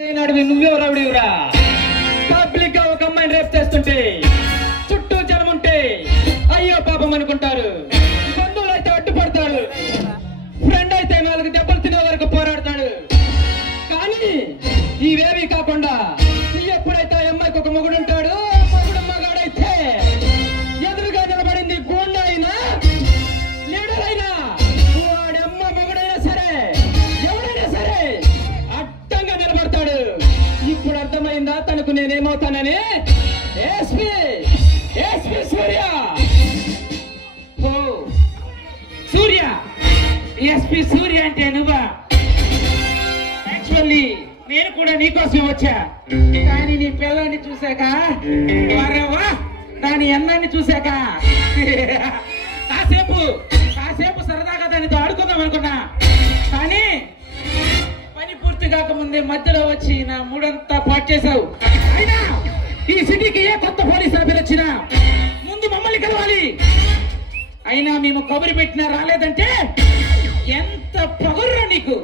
నువ్వే రౌడీవురా పబ్లిక్ గా ఒక అమ్మాయిని రేప్ చేస్తుంటే చుట్టూ జనం ఉంటే అయ్యో పాపం అనుకుంటారు, బంధువులు అయితే అడ్డుపడతాడు, ఫ్రెండ్ అయితే 4 దెబ్బలు తినే వరకు పోరాడతాడు. కానీ ఇవేవి కాకుండా ఎప్పుడైతే ఆ అమ్మాయికి ఒక మొగుడు ఉంటాడు, మొగుడు మగాడైతే ఎదురుగా నిలబడింది గూండా అయినా లీడర్ అయినా వాడమ్మ మొగుడైనా సరే ఎవడైనా సరే అడ్డంగా నిలబడతాడు. ఇప్పుడు అర్థమైందా తనకు నేనేమవుతానని? ఎస్పీ సూర్య. ఓ సూర్య, ఎస్పీ సూర్య అంటే నువ్వా? యాక్చువల్లీ నేను కూడా నీకోసమే వచ్చా, కానీ నీ పిల్లాన్ని చూశాక వారేవా దాని అన్నాన్ని చూశాక కాసేపు సరదాగా దానితో ఆడుకుందాం అనుకున్నా. కానీ పని పూర్తి కాకముందే మధ్యలో వచ్చి నా మూడంతా పాటు చేశావు. అయినా ఈ సిటీకి ఏ కొత్త పోలీస్ ఆఫీసర్ వచ్చినా ముందు మమ్మల్ని కలవాలి. అయినా మేము కబురు పెట్టినా రాలేదంటే ఎంత పొగర్రా నీకు?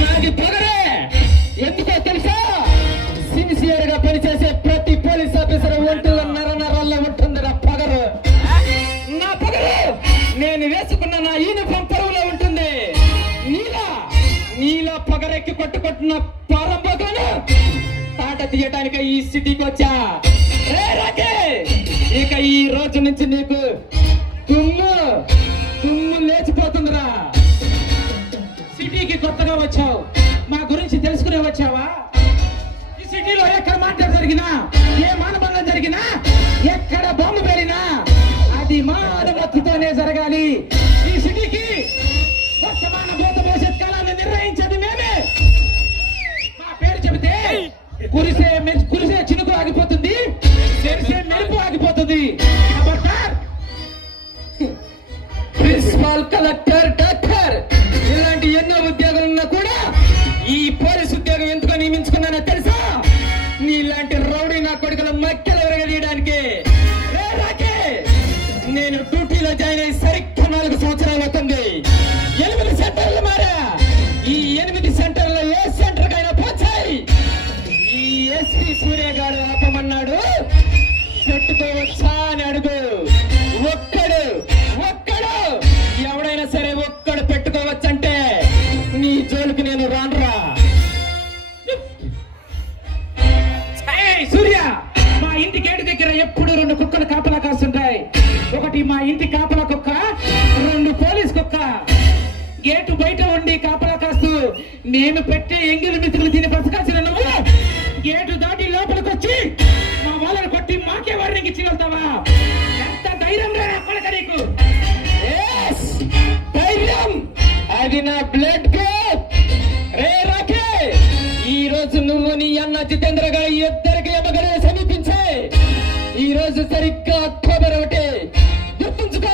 నాది పొగరే. ఎందుకో తెలుసా? సిన్సియర్ గా పనిచేసే ప్రతి పోలీస్ ఆఫీసర్ ఒంటిలో నరాల్లో ఉంటుంది నా పొగరు. నా పొగరు నేను వేసుకున్న నా యూనిఫామ్ పరువులో ఉంటుంది. నీలా పొగరెక్కి కొట్టుకుంటున్న ప్రారంభంగాను తాట తీయటానికి ఈ సిటీకి వచ్చా. ఇక ఈ రోజు నుంచి నీకు తుమ్ము లేచిపోతుందిరా. సిటీకి కొత్తగా వచ్చావు, మా గురించి తెలుసుకునే వచ్చావా? ఈ సిటీలో ఎక్కడ మాట జరిగినా, ఏ మానభంగం జరిగినా, ఎక్కడ బాంబు పేరినా అది మా అనుమతితోనే జరగాలి. ఈ సిటీకి వర్తమాన భూత భవిష్యత్ కాలాన్ని నిర్ణయించేది మేమే. మా పేరు చెబితే కురిసే చినుకు ఆగిపోతుంది, మెరిసే మెరుపు ఆగిపోతుంది. ప్రిన్సిపాల్, కలెక్టర్, డాక్టర్ ఇలాంటి ఎన్నో ఉద్యోగాలున్నా కూడా ఈ పోలీస్ ఉద్యోగం ఎందుకు నియమించుకున్నానో తెలుసా? నీలాంటి రౌడీ నా కొడుకుల మక్కలు విరగదీయడానికి. నేను డ్యూటీలో జాయిన్ అయ్యి సరిగ్గా 4 సంవత్సరాలు అవుతుంది. 8 సెంటర్లు మారా. ఈ 8 సెంటర్లో ఏ సెంటర్ కైనా పోచాయి. ఈ ఎస్పీ సూర్య గారు ఆపమన్నాడు, పెట్టుకోవచ్చా అని అడుగు. ఒక్కడు ఎవడైనా సరే ఒక్కడు పెట్టుకోవచ్చంటే నీ జోలికి నేను రానురా. సూర్య, మా ఇంటి గేటు దగ్గర ఎప్పుడు 2 కుక్కలు కాపలా కాస్తుంటాయి. ఒకటి మా ఇంటి కాపలా కుక్క, 2 పోలీస్ కుక్క. గేటు బయట ఉండి కాపలా కాస్తూ నేను పెట్టే ఎంగిలి మిత్రులు తిని బతకాల్సిన నువ్వు గేటు దాటి లోపలికి వచ్చి మా వాళ్ళని కొట్టి మాకే వార్నింగ్ ఇచ్చి వెళ్తావా? ఎంత ధైర్యం రా కొడక నీకు? ధైర్యం అది నా బ్లడ్ గ్రూప్. రాకే, ఈ రోజు నువ్వు నీ అన్న జితేంద్ర గారు ఇద్దరికి ఎమగడే సమీపించే. ఈ రోజు సరిగ్గా అక్టోబర్ 1 గుర్తుంచుకో.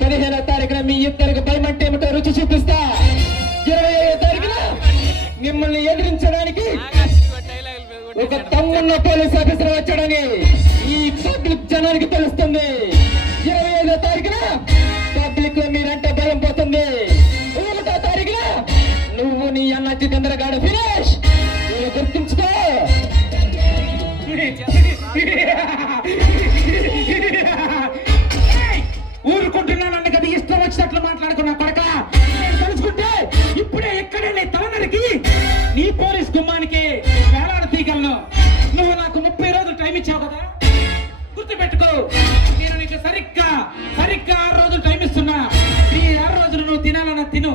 15వ తారీఖున మీ ఇద్దరికి భయం అంటే ఏమిటో రుచి చూపిస్తా. 25వ తారీఖున మిమ్మల్ని ఎదిరించడానికి ఒక తమ్మున్న పోలీస్ ఆఫీసర్ వచ్చాడని ఈ పబ్లిక్ జనానికి తెలుస్తుంది. 25వ తారీఖున పబ్లిక్ లో మీరంటే భయం పోతుంది. 1వ తారీఖున నువ్వు నీ అన్న జితేంద్ర గారు ఫినిష్. నువ్వు గుర్తుంచుకో. ఊరుకుంటున్నాను కదా, ఇష్టం వచ్చినట్లు మాట్లాడుకున్నా కొడక. నేను తెలుసుకుంటే ఇప్పుడే ఎక్కడే నీ తలనరికి నీ పోలీస్ గుమ్మానికి వేలాడ తీగలను. నువ్వు నాకు 30 రోజులు టైం ఇచ్చావు కదా, గుర్తుపెట్టుకో. నేను నీకు సరిగ్గా 6 రోజులు టైం ఇస్తున్నా. ఈ 6 రోజులు నువ్వు తినాలన్న తిను,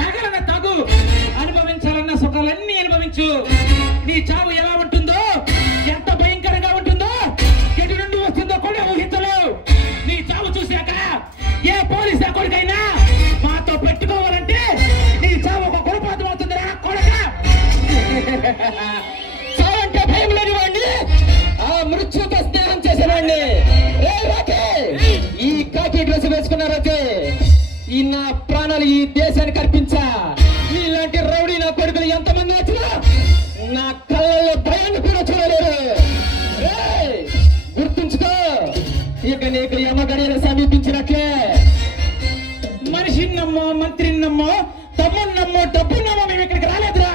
తాగాలన్న తాగు, అనుభవించాలన్న సుఖాలన్నీ అనుభవించు. నీ చావు ఎలా ఉంటుందో, ఎంత భయంకరంగా ఉంటుందో, ఎటు నుండి వస్తుందో కూడా ఊహించలేవు. నీ చావు చూశాక ఏ పోలీస్ కొడుకైనా మాతో పెట్టుకోవాలంటే నీ చావు ఒక కులపాతం అవుతుందిరా కొడక. చావంటే భయం లేని వాడిని, ఆ మృత్యుతో స్నేహం చేసేవాడిని. ఈ కాకి డ్రెస్ వేసుకున్న రోజే ఈ నా ప్రాణాలు ఈ దేశానికి అర్పించా. ఇలాంటి రౌడీ నా కొడుకులు ఎంతమంది వచ్చినా నా కళ్ళల్లో భయాన్ని కూడా చూడలేరు. గుర్తుంచుకో. ఇక నీకు యమగడియలు సమీపించినట్లే. మనిషిని నమ్మో, మంత్రిని నమ్మో, తమ్ముని నమ్మో, డబ్బుని నమ్మో మేము ఇక్కడికి రాలేదురా.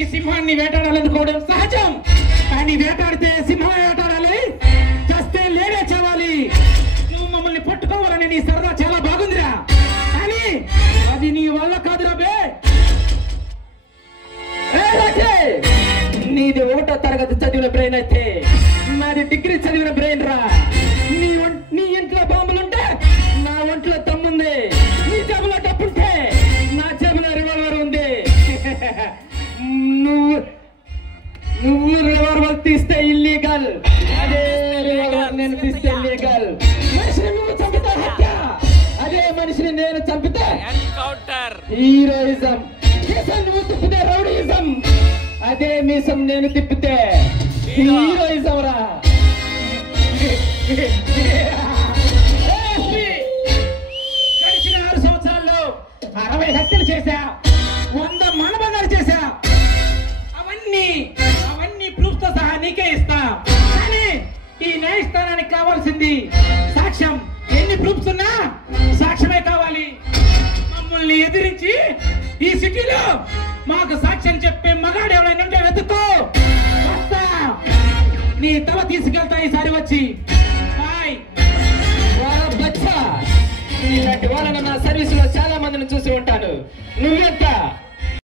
వేటాడడానికి సింహాన్ని వేటాడాలనుకోవడం సహజం. కానీ వేటాడితే సింహం వేటాడాలి, చస్తే లేడే చావాలి. నువ్వు మమ్మల్ని పట్టుకోవాలని నీ సరదా చాలా బాగుందిరా, కానీ అది నీ వల్ల కాదురా బే. నీది 1వ తరగతి చదివిన బ్రెయిన్ అయితే నాది డిగ్రీ చదివిన బ్రెయిన్ రా. నీ ఇంట్లో బాంబులుంటే నా ఒంట్లో దమ్ముంది, నీ జేబులో డబ్బుంటే నా జేబులో రివాల్వర్ ఉంది. నువ్వు రివాల్వర్ తీస్తే ఇల్లీగల్, అదే రివాల్వర్ నేను తీస్తే ఇల్లీగల్. మనిషిని నువ్వు చంపితే హత్య, అదే మనిషిని నేను చంపితే ఎన్కౌంటర్. హీరోయిజం. నువ్వు తిప్పితే రౌడీయిజం, అదే మీసం నేను తిప్పితే హీరోయిజం రా. గడిచిన 6 సంవత్సరాల్లో 60 హత్యలు చేశా, 100 మానభంగాలు చేశా. అవన్నీ ప్రూఫ్ తో సహా నీకే ఇస్తా. కానీ ఈ న్యాయస్థానానికి కావాల్సింది సాక్ష్యం. ఎన్ని ప్రూఫ్స్ ఉన్నా సాక్ష్యమే కావాలి. మమ్మల్ని ఎదిరించి ఈ సిటీలో మాకు సాక్ష్యం చెప్పే మగాడు ఎవరైనా ఉంటే వెతుక్కో, వస్తా. నీ తల తీసుకెళ్తా ఈసారి వచ్చి. ఇలాంటి వాళ్ళని నా సర్వీస్ లో చాలా మందిని చూసి ఉంటాను. నువ్వెంత